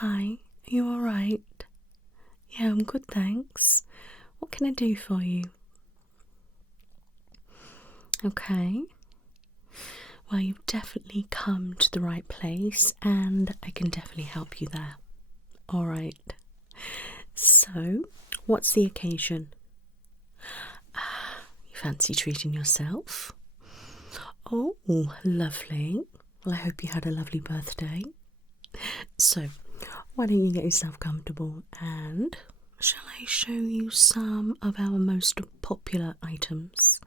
Hi, are you alright? Yeah, I'm good, thanks. What can I do for you? Okay. Well, you've definitely come to the right place, and I can definitely help you there. Alright. So, what's the occasion? You fancy treating yourself? Oh, lovely. Well, I hope you had a lovely birthday. So, why don't you get yourself comfortable and shall I show you some of our most popular items?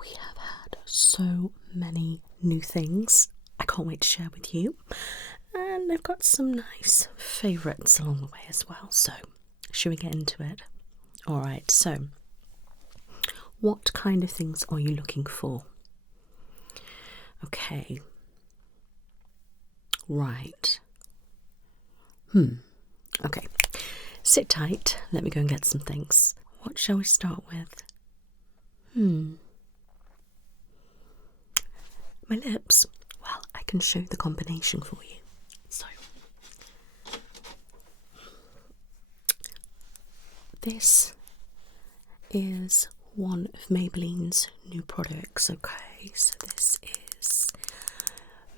We have had so many new things I can't wait to share with you, and I've got some nice favourites along the way as well, so should we get into it? Alright, so what kind of things are you looking for? Okay. Right. Okay. Sit tight. Let me go and get some things. What shall we start with? My lips. Well, I can show the combination for you. So, this is one of Maybelline's new products. Okay, so this is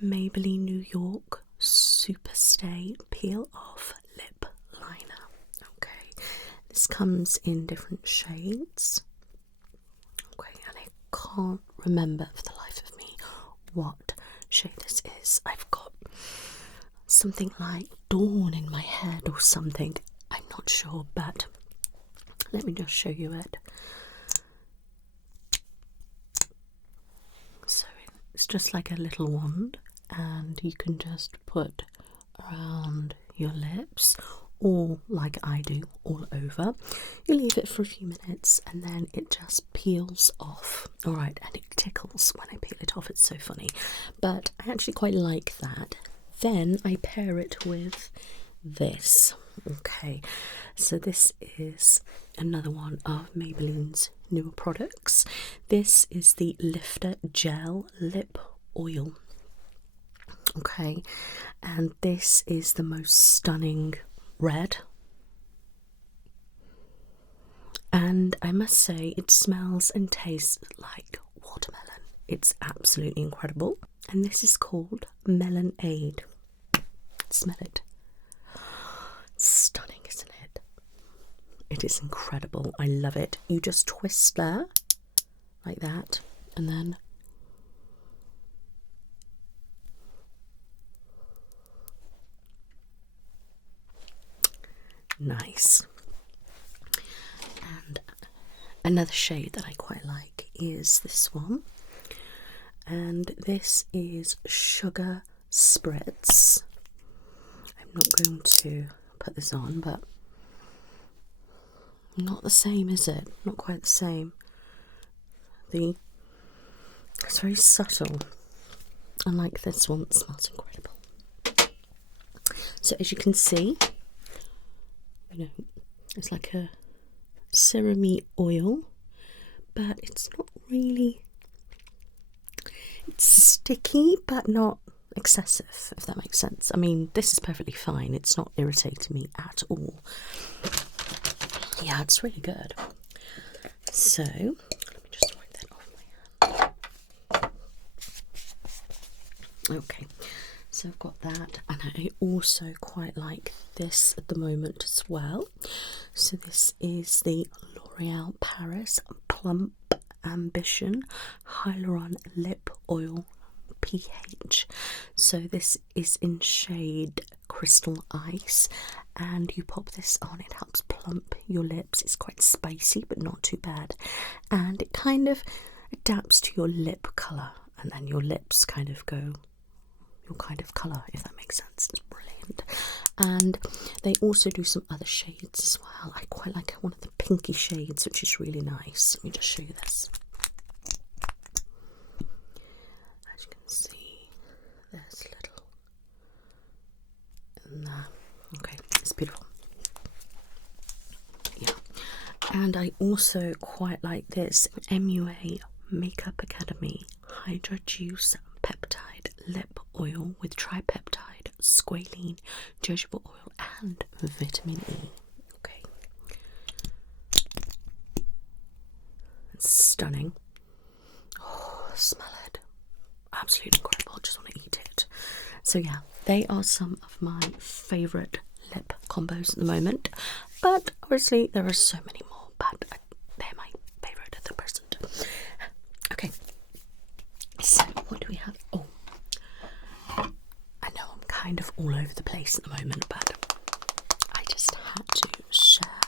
Maybelline New York Superstay Peel Off Lip Liner. Okay, this comes in different shades. Okay, and I can't remember for the life of me what shade this is. I've got something like dawn in my head or something. I'm not sure, but let me just show you it. So it's just like a little wand, and you can just put around your lips, or like I do, all over. You leave it for a few minutes and then it just peels off. Alright, and it tickles when I peel it off, it's so funny. But I actually quite like that. Then I pair it with this. Okay, so this is another one of Maybelline's newer products. This is the Lifter Gel Lip Oil. Okay, and this is the most stunning red, and I must say it smells and tastes like watermelon. It's absolutely incredible, and this is called Melon Aid. Smell it. It's stunning, isn't it? It is incredible. I love it. You just twist there like that, and then nice. And another shade that I quite like is this one, and this is Sugar Spritz. I'm not going to put this on, but not the same, is it? Not quite the same. It's very subtle, unlike this one that smells incredible. So as you can see, it's like a serum-y oil, but it's not really, it's sticky but not excessive, if that makes sense. I mean, this is perfectly fine. It's not irritating me at all. Yeah, it's really good. So let me just wipe that off my hand. Okay, so I've got that, and I also quite like this at the moment as well. So this is the L'Oreal Paris Plump Ambition Hyaluron Lip Oil pH. So this is in shade Crystal Ice, and you pop this on. It helps plump your lips. It's quite spicy but not too bad, and it kind of adapts to your lip colour, and then your lips kind of go your kind of colour, if that makes sense. It's brilliant. And they also do some other shades as well. I quite like one of the pinky shades, which is really nice. Let me just show you this. As you can see, there's little, okay, it's beautiful. Yeah, and I also quite like this MUA Makeup Academy Hydra Juice Peptide Lip Oil with tripeptide squalene, jojoba oil, and vitamin E. Okay. It's stunning. Oh, smell it. Absolutely incredible. I just want to eat it. So yeah, they are some of my favourite lip combos at the moment. But obviously there are so many more, but they're my favourite at the present. Okay. So what do we have? Oh, I know I'm kind of all over the place at the moment, but I just had to share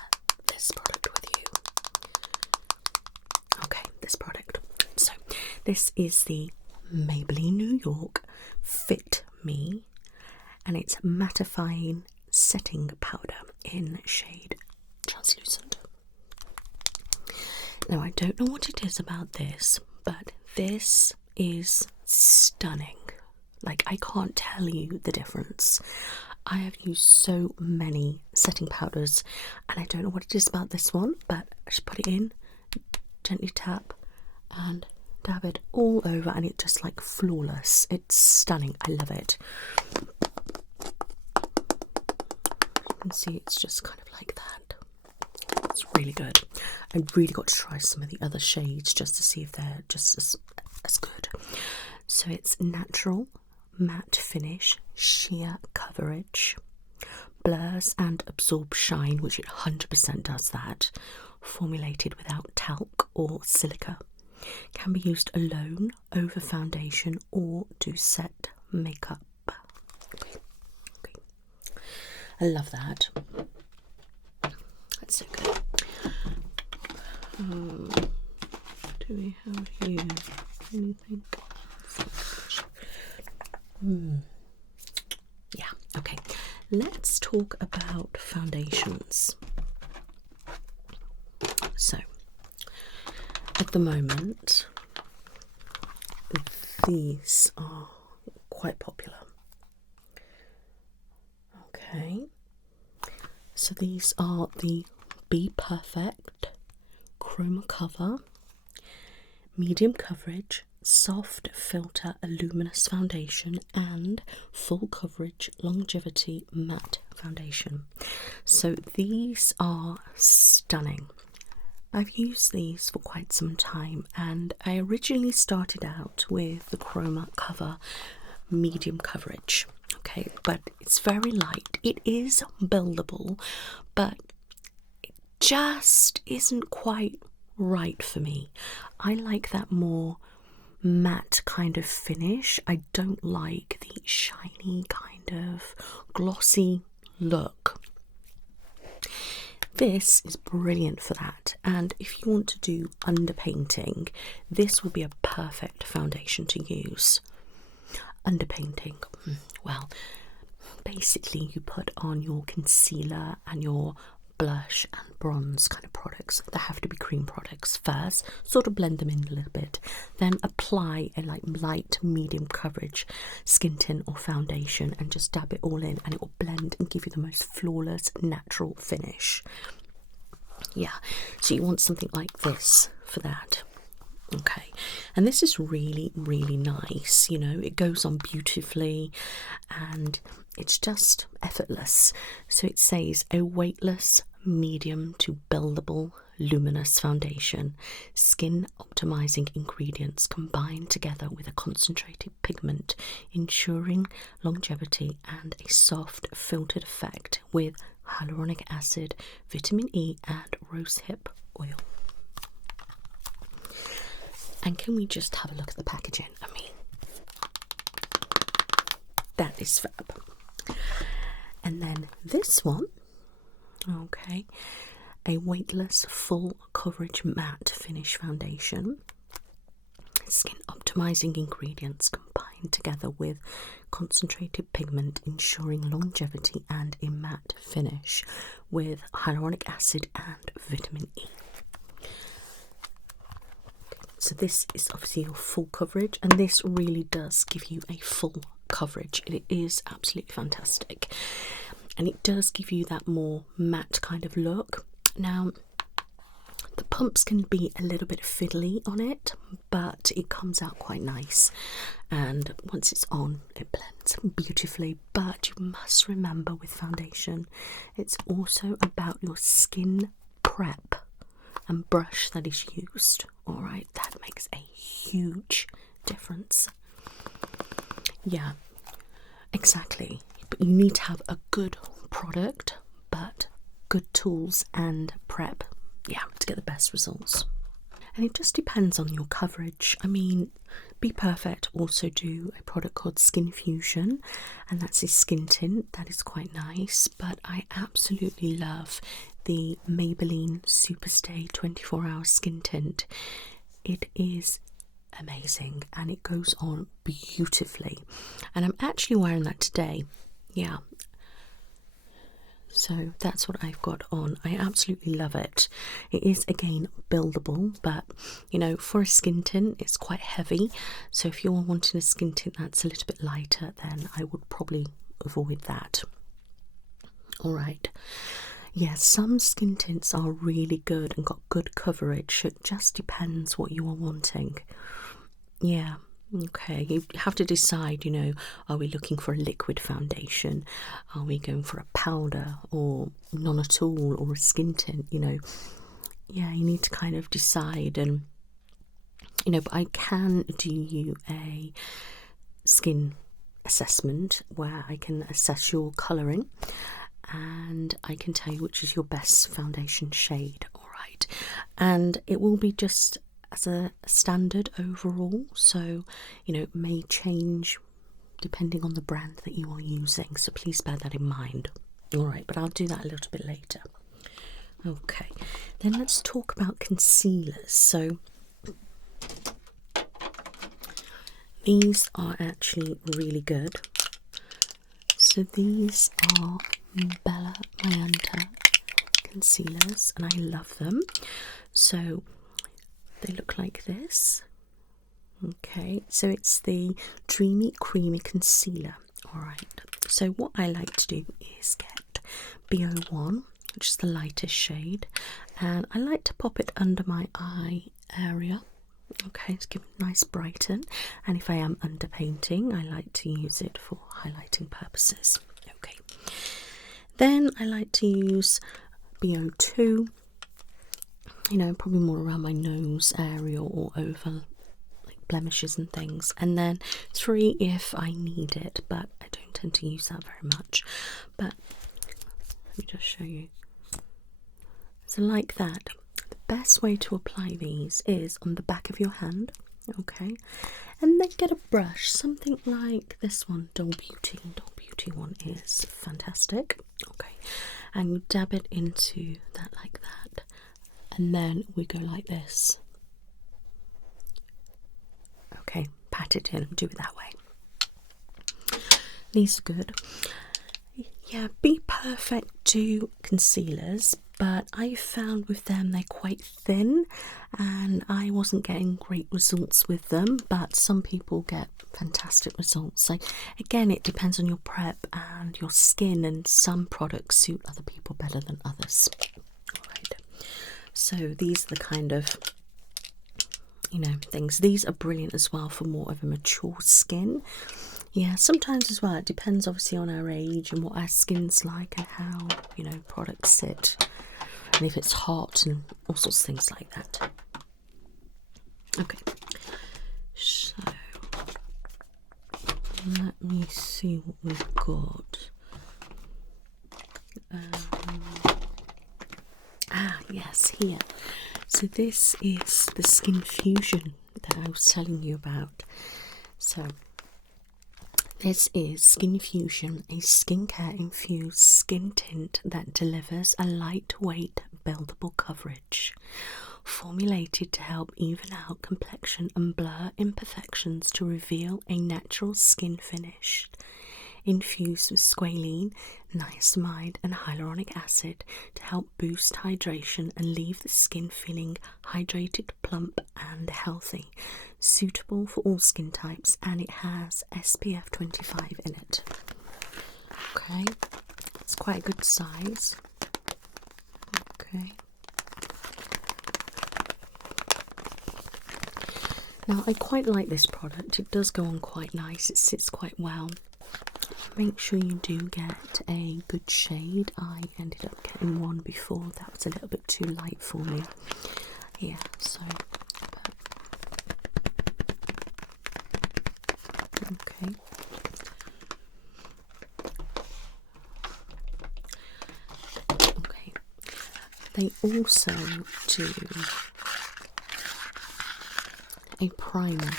this product with you. Okay, this product. So this is the Maybelline New York Fit Me, and it's mattifying setting powder in shade translucent. Now I don't know what it is about this, but this is stunning. Like, I can't tell you the difference. I have used so many setting powders and I don't know what it is about this one, but I just put it in, gently tap and dab it all over, and it's just like flawless. It's stunning. I love it. You can see it's just kind of like that. It's really good. I really got to try some of the other shades just to see if they're just as good. So it's natural matte finish, sheer coverage, blurs and absorb shine, which it 100% does that. Formulated without talc or silica. Can be used alone, over foundation, or to set makeup. Okay. I love that. That's so good. Do we have here anything? Yeah, okay. Let's talk about foundations. So, at the moment, these are quite popular. Okay, so these are the Be Perfect Chroma Cover, Medium Coverage, Soft Filter Luminous Foundation, and Full Coverage Longevity Matte Foundation. So these are stunning. I've used these for quite some time, and I originally started out with the Chroma Cover Medium Coverage. Okay, but it's very light. It is buildable, but it just isn't quite right for me. I like that more matte kind of finish. I don't like the shiny kind of glossy look. This is brilliant for that, and if you want to do underpainting, this will be a perfect foundation to use. Underpainting, well, basically you put on your concealer and your blush and bronze kind of products. They have to be cream products first, sort of blend them in a little bit, then apply a light medium coverage skin tint or foundation and just dab it all in, and it will blend and give you the most flawless natural finish. Yeah, so you want something like this for that. Okay, and this is really, really nice. You know, it goes on beautifully and it's just effortless. So it says a weightless, medium to buildable, luminous foundation, skin optimizing ingredients combined together with a concentrated pigment, ensuring longevity and a soft filtered effect with hyaluronic acid, vitamin E, and rosehip oil. And can we just have a look at the packaging? I mean, that is fab. And then this one, okay, a weightless full coverage matte finish foundation, skin optimizing ingredients combined together with concentrated pigment, ensuring longevity and a matte finish with hyaluronic acid and vitamin E. So this is obviously your full coverage, and this really does give you a full coverage. It is absolutely fantastic, and it does give you that more matte kind of look. Now, The pumps can be a little bit fiddly on it, but it comes out quite nice, and once it's on it blends beautifully. But you must remember with foundation, it's also about your skin prep and brush that is used. Alright, that makes a huge difference. Yeah, exactly. But you need to have a good product, but good tools and prep, yeah, to get the best results. And it just depends on your coverage. I mean, Be Perfect also do a product called Skin Fusion, and that's a skin tint that is quite nice. But I absolutely love the Maybelline Superstay 24-hour skin tint. It is amazing and it goes on beautifully, and I'm actually wearing that today. Yeah, so that's what I've got on. I absolutely love it. It is again buildable, but you know, for a skin tint it's quite heavy, so if you're wanting a skin tint that's a little bit lighter, then I would probably avoid that. Alright, yeah, some skin tints are really good and got good coverage. It just depends what you are wanting. Yeah, okay, you have to decide, you know, are we looking for a liquid foundation? Are we going for a powder or none at all, or a skin tint, you know? Yeah, you need to kind of decide. And, you know, but I can do you a skin assessment where I can assess your colouring and I can tell you which is your best foundation shade, alright? And it will be just as a standard overall, so you know, it may change depending on the brand that you are using, so please bear that in mind. Alright, but I'll do that a little bit later. Okay, then let's talk about concealers. So these are actually really good. So these are Bella Magenta concealers and I love them. So they look like this. Okay, so it's the Dreamy Creamy Concealer. Alright, so what I like to do is get BO1, which is the lightest shade, and I like to pop it under my eye area. Okay, to give it a nice brighten, and if I am underpainting, I like to use it for highlighting purposes. Okay, then I like to use BO2, you know, probably more around my nose area or over like blemishes and things, and then 3 if I need it, but I don't tend to use that very much. But let me just show you. So like that. The best way to apply these is on the back of your hand, okay, and then get a brush, something like this one, Doll Beauty one is fantastic. Okay, and you dab it into that like that, and then we go like this. Okay, pat it in and do it that way. These are good. Yeah, Be Perfect do concealers, but I found with them they're quite thin and I wasn't getting great results with them, but some people get fantastic results. So again, it depends on your prep and your skin, and some products suit other people better than others. Alright, so these are the kind of, you know, things. These are brilliant as well for more of a mature skin. Yeah, sometimes as well, it depends obviously on our age and what our skin's like and how, you know, products sit, and if it's hot and all sorts of things like that. Okay, so let me see what we've got. Yes, here. So this is the Skin Fusion that I was telling you about. So this is Skin Fusion, a skincare infused skin tint that delivers a lightweight, buildable coverage. Formulated to help even out complexion and blur imperfections to reveal a natural skin finish. Infused with squalene, niacinamide and hyaluronic acid to help boost hydration and leave the skin feeling hydrated, plump and healthy. Suitable for all skin types, and it has SPF 25 in it. Okay, it's quite a good size. Okay, Now, I quite like this product. It does go on quite nice. It sits quite well. Make sure you do get a good shade. I ended up getting one before. That was a little bit too light for me. Yeah, so... okay. Okay. They also do a primer.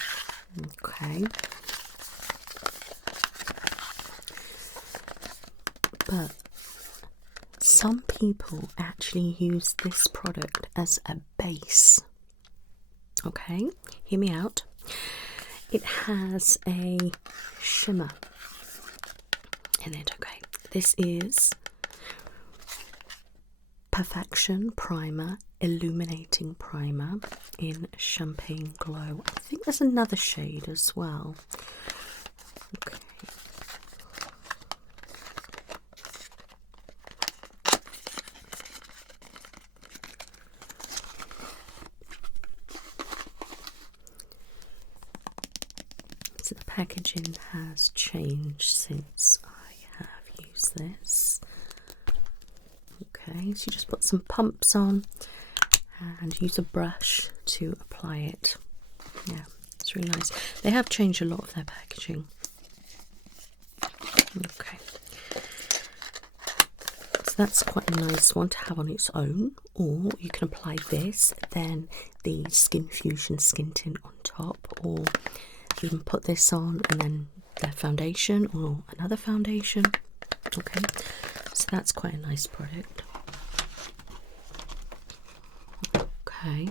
Okay. But some people actually use this product as a base. Okay, hear me out. It has a shimmer in it. Okay, this is Perfection Primer, Illuminating Primer in Champagne Glow. I think there's another shade as well. Okay. So the packaging has changed since I have used this. Okay, so you just put some pumps on and use a brush to apply it. Yeah, it's really nice. They have changed a lot of their packaging. Okay. So that's quite a nice one to have on its own, or you can apply this, then the Skin Fusion skin tint on top, or you can put this on and then their foundation or another foundation. Okay, so that's quite a nice product. Okay,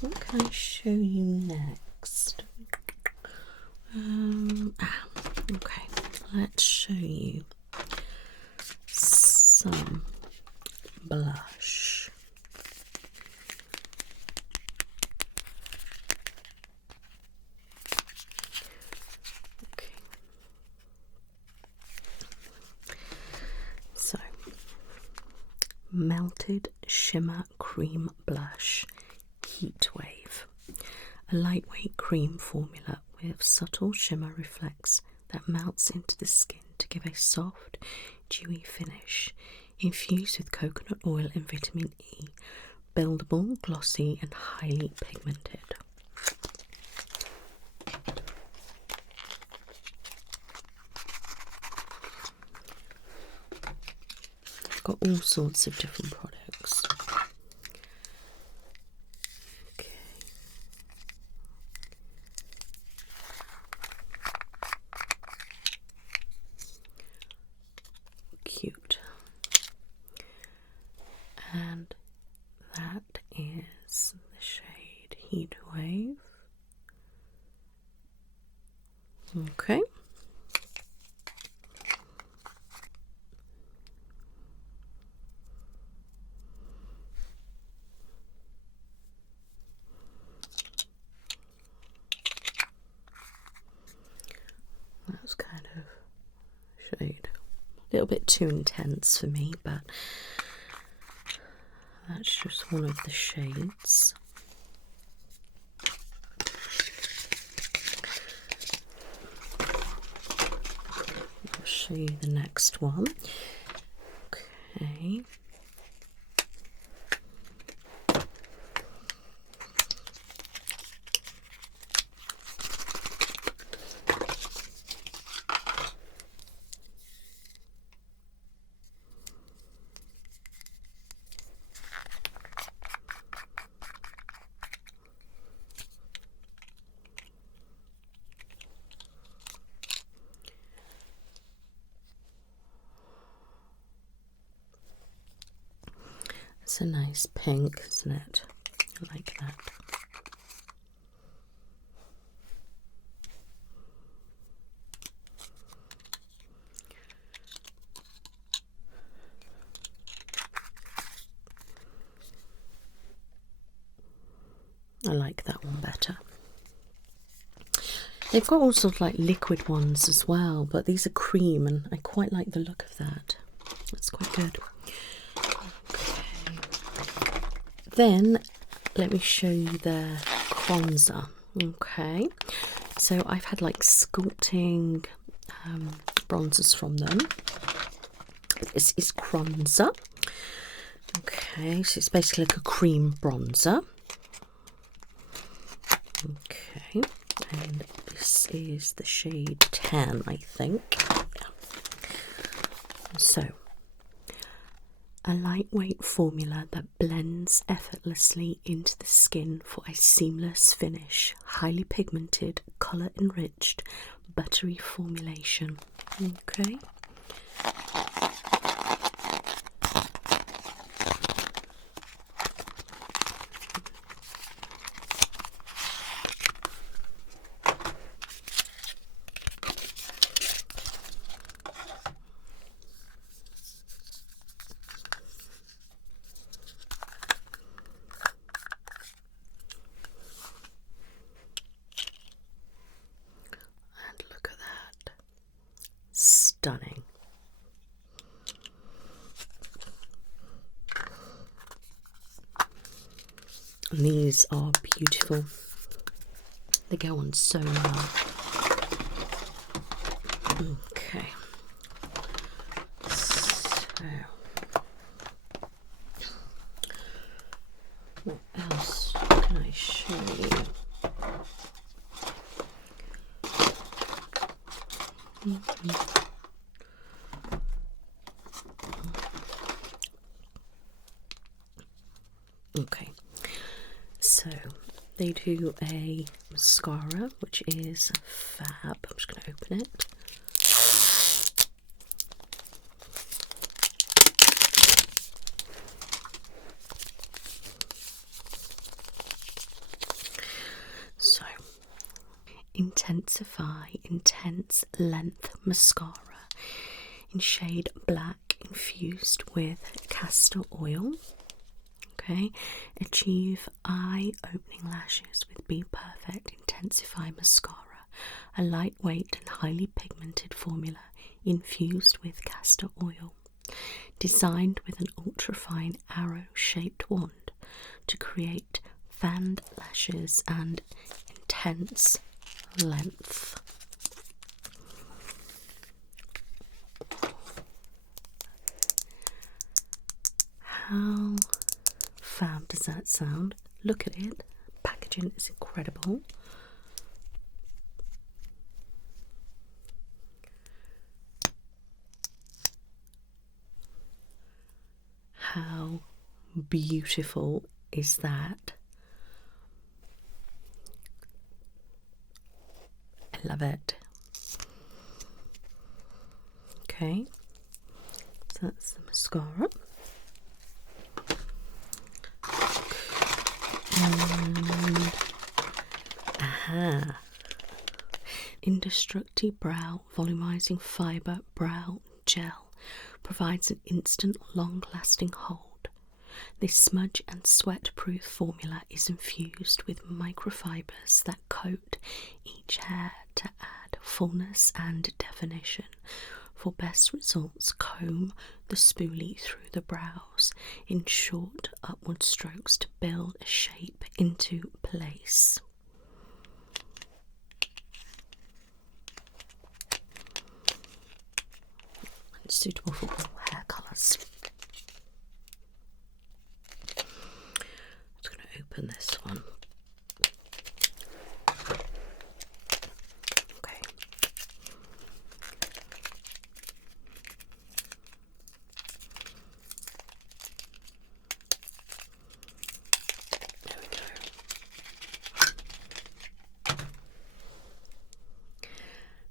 what can I show you next? Okay, let's show you some blush. Okay. So, Melted Shimmer Cream Blush Heat Wave. A lightweight cream formula with subtle shimmer reflex that melts into the skin to give a soft, dewy finish. Infused with coconut oil and vitamin E. Buildable, glossy and highly pigmented. I've got all sorts of different products. Okay. Cute. And that is the shade Heat Wave. Okay. That's kind of shade. A little bit too intense for me, but that's just one of the shades. I'll show you the next one. Okay. It's a nice pink, isn't it? I like that. I like that one better. They've got all sorts of like liquid ones as well, but these are cream and I quite like the look of that. That's quite good. Okay. Then let me show you their bronzer. Okay, so I've had like sculpting bronzers from them. This is Bronzer. Okay, so it's basically like a cream bronzer. Okay, and this is the shade 10, I think. So, a lightweight formula that blends effortlessly into the skin for a seamless finish. Highly pigmented, colour enriched, buttery formulation. Okay. And look at that. Stunning. And these are beautiful. They go on so well. Okay. So, what else can I show you? Okay, so they do a mascara which is fab. I'm just going to open it. So, Intensify Intense Length Mascara in shade black infused with castor oil. Okay, achieve eye-opening lashes with Be Perfect Intensify Mascara, a lightweight and highly pigmented formula infused with castor oil, designed with an ultrafine arrow-shaped wand to create fanned lashes and intense length. How fab does that sound? Look at it. Packaging is incredible. How beautiful is that? I love it. Okay, so that's the mascara. And Indestructible Brow Volumizing Fibre Brow Gel provides an instant, long-lasting hold. This smudge and sweat-proof formula is infused with microfibers that coat each hair to add fullness and definition. For best results, comb the spoolie through the brows in short upward strokes to build a shape into place. And suitable for all hair colours. I'm just going to open this one.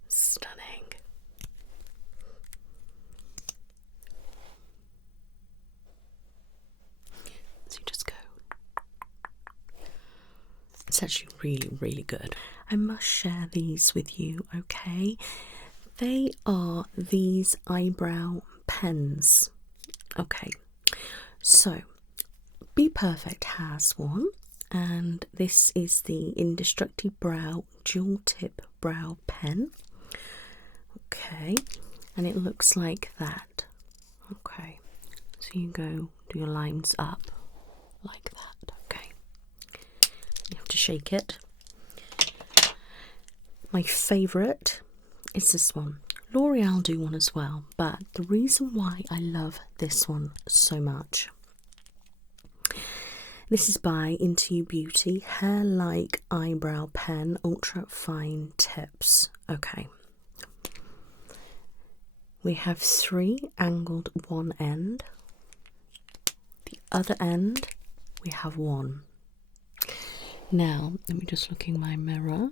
Stunning. So you just go. It's actually really, really good. I must share these with you, okay? They are these eyebrow pens. Okay, so Be Perfect has one, and this is the Indestructible Brow Dual Tip Brow Pen. Okay, and it looks like that. Okay, so you go do your lines up like that. Okay, you have to to shake it. My favourite is this one. L'Oreal do one as well, but the reason why I love this one so much, this is by Into You Beauty Hair Like Eyebrow Pen Ultra Fine Tips. Okay. We have 3 angled one end. The other end, we have 1. Now, let me just look in my mirror.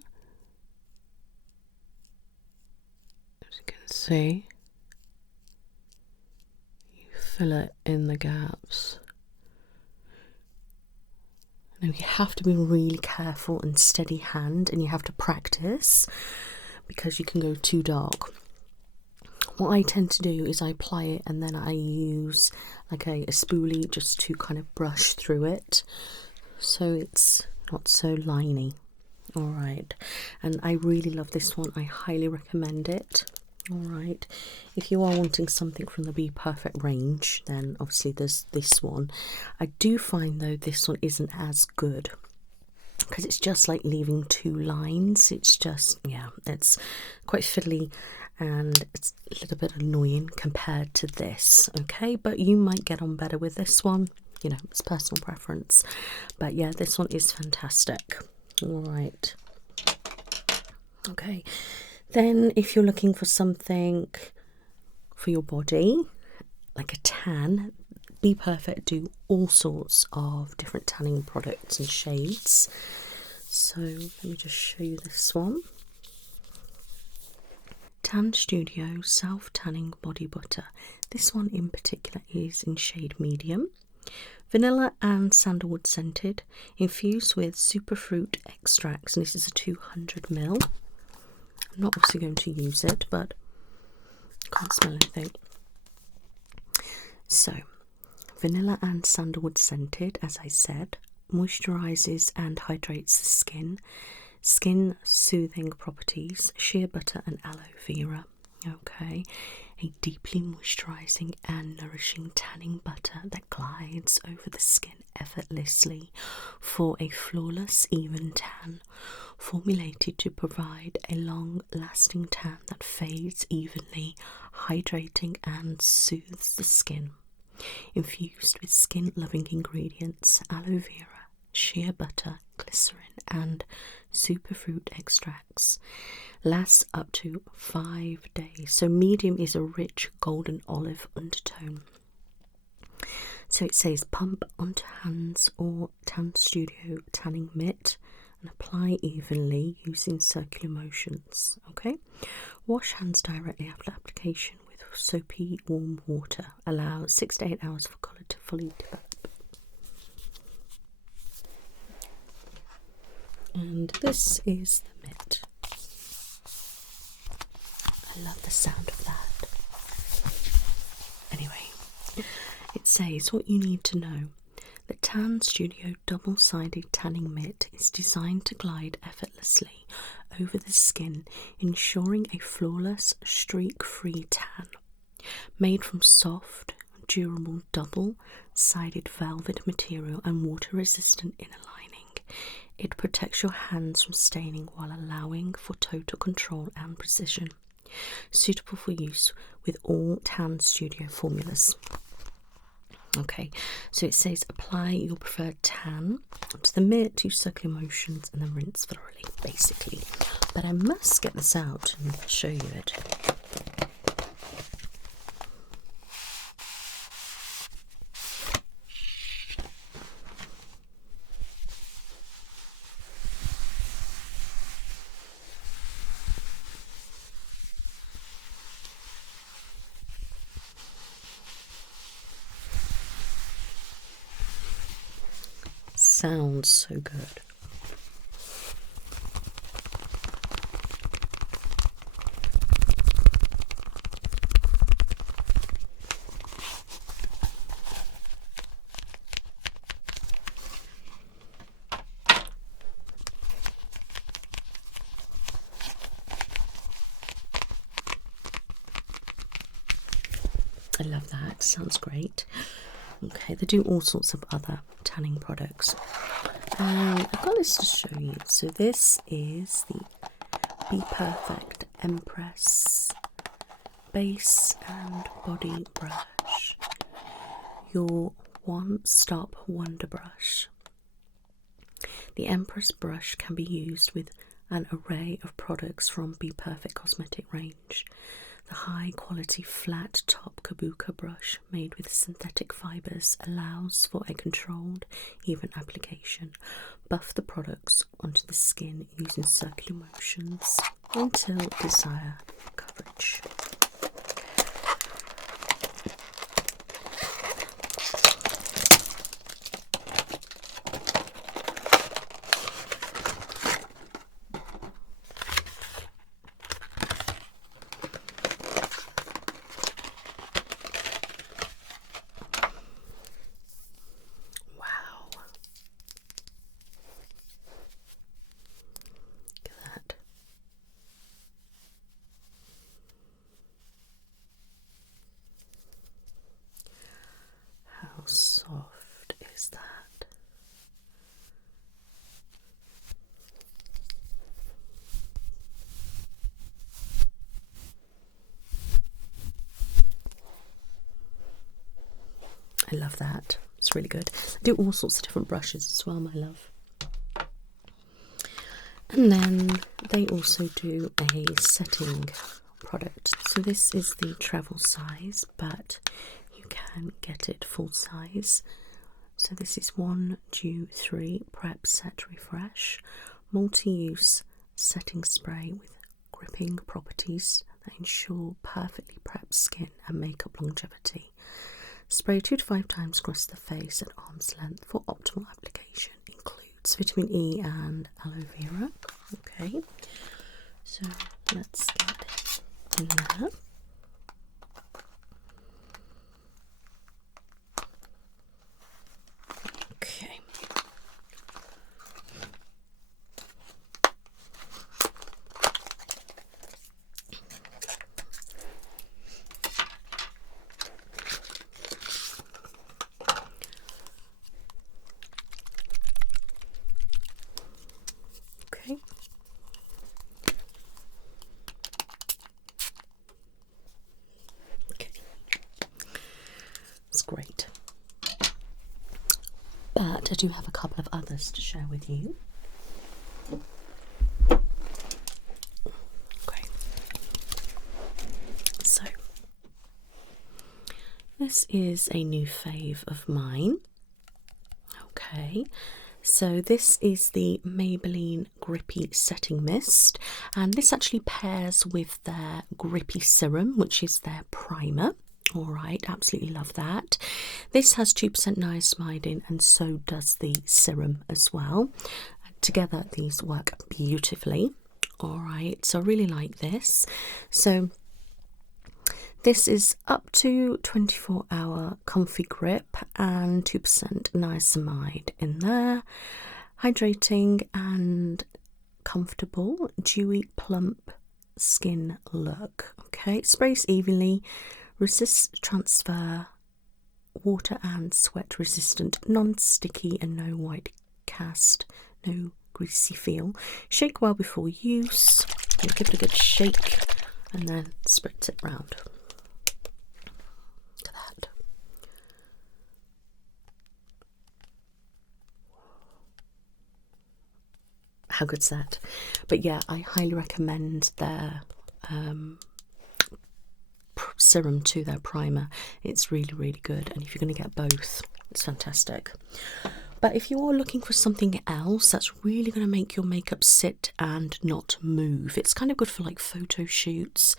As you can see, you fill it in the gaps. Now you have to be really careful and steady hand, and you have to practice because you can go too dark. What I tend to do is I apply it and then I use like a spoolie just to kind of brush through it so it's not so liney. Alright, and I really love this one. I highly recommend it. Alright, if you are wanting something from the Be Perfect range, then obviously there's this one. I do find though this one isn't as good because it's just like leaving 2 lines. It's just, yeah, it's quite fiddly and it's a little bit annoying compared to this. Okay, but you might get on better with this one. You know, it's personal preference. But yeah, this one is fantastic. Alright. Okay. Then if you're looking for something for your body, like a tan, Be Perfect do all sorts of different tanning products and shades. So let me just show you this one. Tan Studio Self Tanning Body Butter. This one in particular is in shade medium. Vanilla and sandalwood scented, infused with superfruit extracts, and this is a 200ml. I'm not obviously going to use it, but I can't smell anything. So, vanilla and sandalwood scented, as I said, moisturises and hydrates the skin, skin soothing properties, shea butter and aloe vera. Okay, a deeply moisturising and nourishing tanning butter that glides over the skin effortlessly for a flawless, even tan, formulated to provide a long-lasting tan that fades evenly, hydrating and soothes the skin. Infused with skin-loving ingredients, aloe vera, shea butter, glycerin and superfruit extracts, lasts up to 5 days. So medium is a rich golden olive undertone. So it says pump onto hands or Tan Studio tanning mitt and apply evenly using circular motions. Okay, wash hands directly after application with soapy warm water. Allow 6 to 8 hours for colour to fully develop. And this is the mitt. I love the sound of that. Anyway, it says what you need to know. The Tan Studio double-sided tanning mitt is designed to glide effortlessly over the skin, ensuring a flawless, streak-free tan. Made from soft, durable double-sided velvet material and water-resistant inner lining, it protects your hands from staining while allowing for total control and precision. Suitable for use with all Tan Studio formulas. Okay, so it says apply your preferred tan to the mitt, use circular motions and then rinse thoroughly, basically. But I must get this out and show you it. Sounds so good. I love that, sounds great. Okay, they do all sorts of other tanning products. And I've got this to show you. So this is the Be Perfect Empress Base and Body Brush. Your one-stop wonder brush. The Empress brush can be used with an array of products from Be Perfect cosmetic range. The high-quality flat-top kabuka brush made with synthetic fibres allows for a controlled, even application. Buff the products onto the skin using circular motions until desired coverage. How soft is that? I love that. It's really good. I do all sorts of different brushes as well, my love. And then they also do a setting product. So this is the travel size, but you can get it full size. So this is 1, 2, 3 Prep Set Refresh multi-use setting spray with gripping properties that ensure perfectly prepped skin and makeup longevity. Spray 2 to 5 times across the face at arm's length for optimal application. Includes vitamin E and aloe vera. Okay, so let's get in there. Okay. Okay. Okay. It's great. But I do have a couple of others to share with you. Okay. So this is a new fave of mine. Okay. So this is the Maybelline Grippy Setting Mist, and this actually pairs with their Grippy Serum, which is their primer. Alright, absolutely love that. This has 2% niacinamide and so does the serum as well. Together these work beautifully. Alright, so I really like this. So this is up to 24-hour comfy grip and 2% niacinamide in there. Hydrating and comfortable, dewy, plump skin look. Okay, sprays evenly, resists transfer, water and sweat resistant, non-sticky and no white cast, no greasy feel. Shake well before use. Give it a good shake and then spritz it round. Look at that. How good's that? But yeah, I highly recommend their serum to their primer. It's really, really good, and if you're going to get both, it's fantastic. But if you're looking for something else that's really going to make your makeup sit and not move, it's kind of good for like photo shoots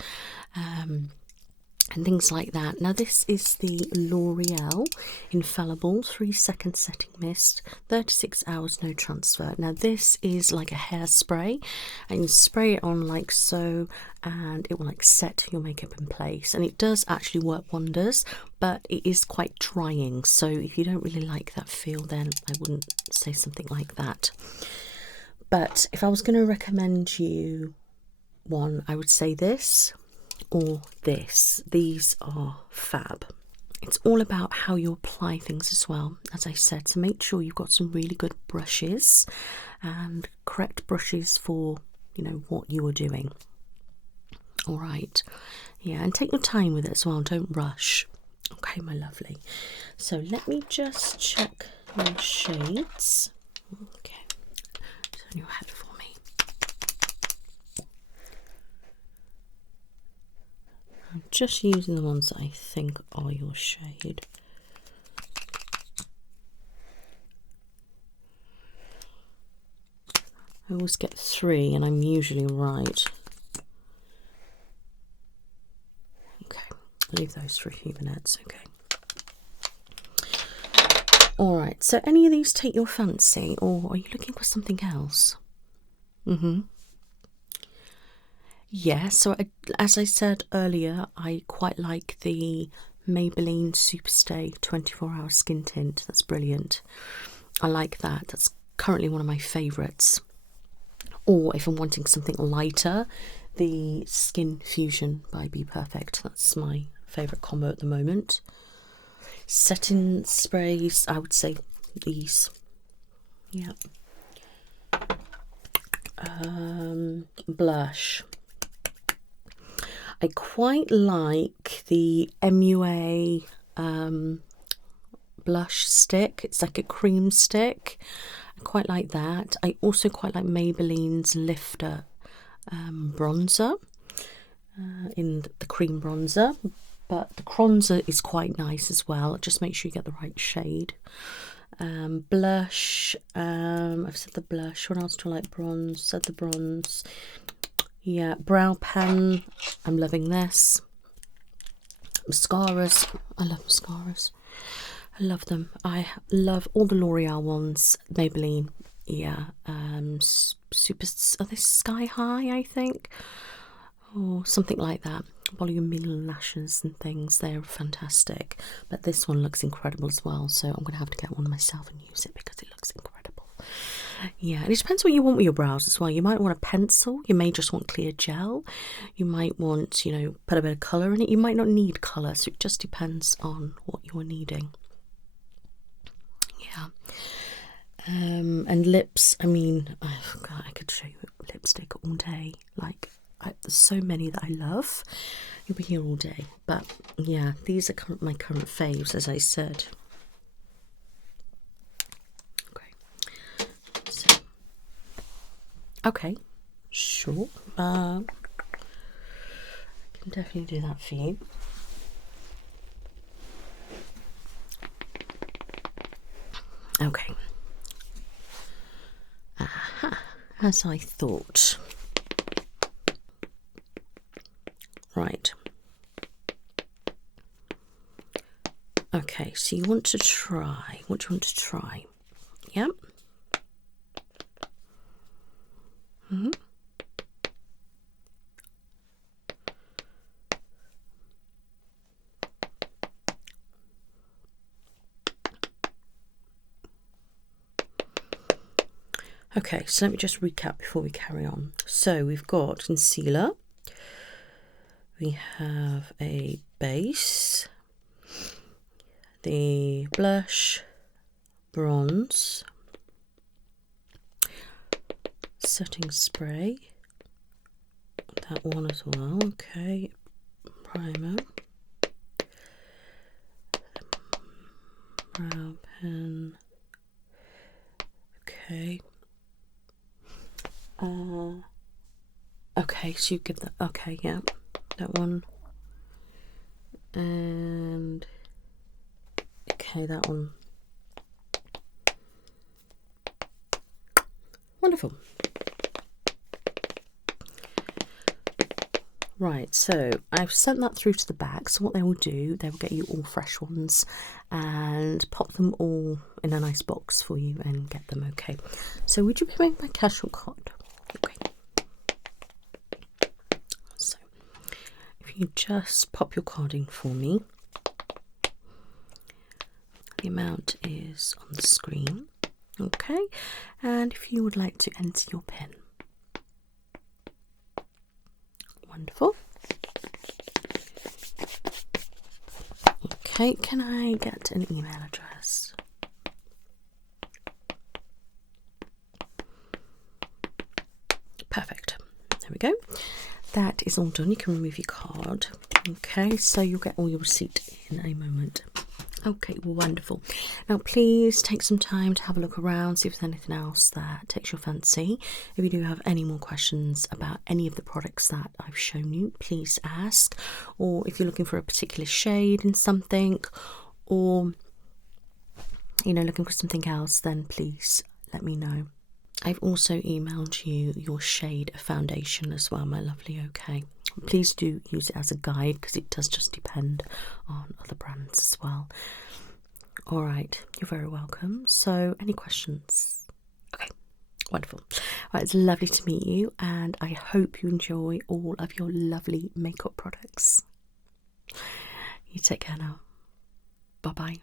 and things like that. Now this is the L'Oreal Infallible 3-second setting mist, 36 hours no transfer. Now this is like a hairspray, and you spray it on like so, and it will like set your makeup in place, and it does actually work wonders, but it is quite drying, so if you don't really like that feel, then I wouldn't say something like that. But if I was going to recommend you one, I would say this or this. These are fab. it's all about how you apply things as well, as I said. So make sure you've got some really good brushes and correct brushes for, you know, what you are doing. All right. Yeah, and take your time with it as well. Don't rush. Okay, my lovely. So let me just check your shades. Okay. Turn your head for me. I'm just using the ones that I think are your shade. I always get 3 and I'm usually right. Okay, I'll leave those for a few minutes, okay. Alright, so any of these take your fancy, or are you looking for something else? Yeah, so as I said earlier, I quite like the Maybelline Superstay 24-hour skin tint. That's brilliant. I like that. That's currently one of my favourites. Or if I'm wanting something lighter, the Skin Fusion by Be Perfect. That's my favourite combo at the moment. Setting sprays, I would say these. Yeah. Blush. I quite like the MUA blush stick. It's like a cream stick. I quite like that. I also quite like Maybelline's Lifter bronzer in the cream bronzer, but the bronzer is quite nice as well. Just make sure you get the right shade. Blush, I've said the blush. What else do I like? Bronze, said the bronze. Yeah, brow pen, I'm loving this. Mascaras, I love mascaras. I love them. I love all the L'Oreal ones. Maybelline, yeah. Super, are they Sky High, I think? Or something like that. Volume lashes and things, they're fantastic. But this one looks incredible as well, so I'm going to have to get one myself and use it because it looks incredible. Yeah, and it depends what you want with your brows as well. You might want a pencil, you may just want clear gel, you might want, you know, put a bit of colour in it. You might not need colour, so it just depends on what you're needing. Yeah. And lips, I mean, oh God, I could show you lipstick all day. Like, there's so many that I love. You'll be here all day. But yeah, these are my current faves, as I said. Okay, sure. I can definitely do that for you. Okay. Aha, as I thought. Right. Okay, so you want to try. What do you want to try? Yep. Okay, so let me just recap before we carry on. So we've got concealer, we have a base, the blush, bronze, setting spray, that one as well, okay, primer, brow pen, okay. Okay, so you give that, okay, yeah, that one, and okay, that one. Wonderful. Right, so I've sent that through to the back. So what they will do, they will get you all fresh ones and pop them all in a nice box for you and get them, okay. So would you be paying by cash or card? Okay. So if you just pop your card in for me. The amount is on the screen, okay. And if you would like to enter your PIN. Wonderful. Okay, can I get an email address? Perfect. There we go. That is all done. You can remove your card. Okay, so you'll get all your receipt in a moment. Okay, wonderful. Now please take some time to have a look around, see if there's anything else that takes your fancy. If you do have any more questions about any of the products that I've shown you, please ask. Or if you're looking for a particular shade in something, or looking for something else, then please let me know. I've also emailed you your shade of foundation as well, my lovely. Okay, please do use it as a guide because it does just depend on other brands as well. All right, you're very welcome. So any questions? Okay, wonderful. Right, it's lovely to meet you, and I hope you enjoy all of your lovely makeup products. You take care now. Bye bye.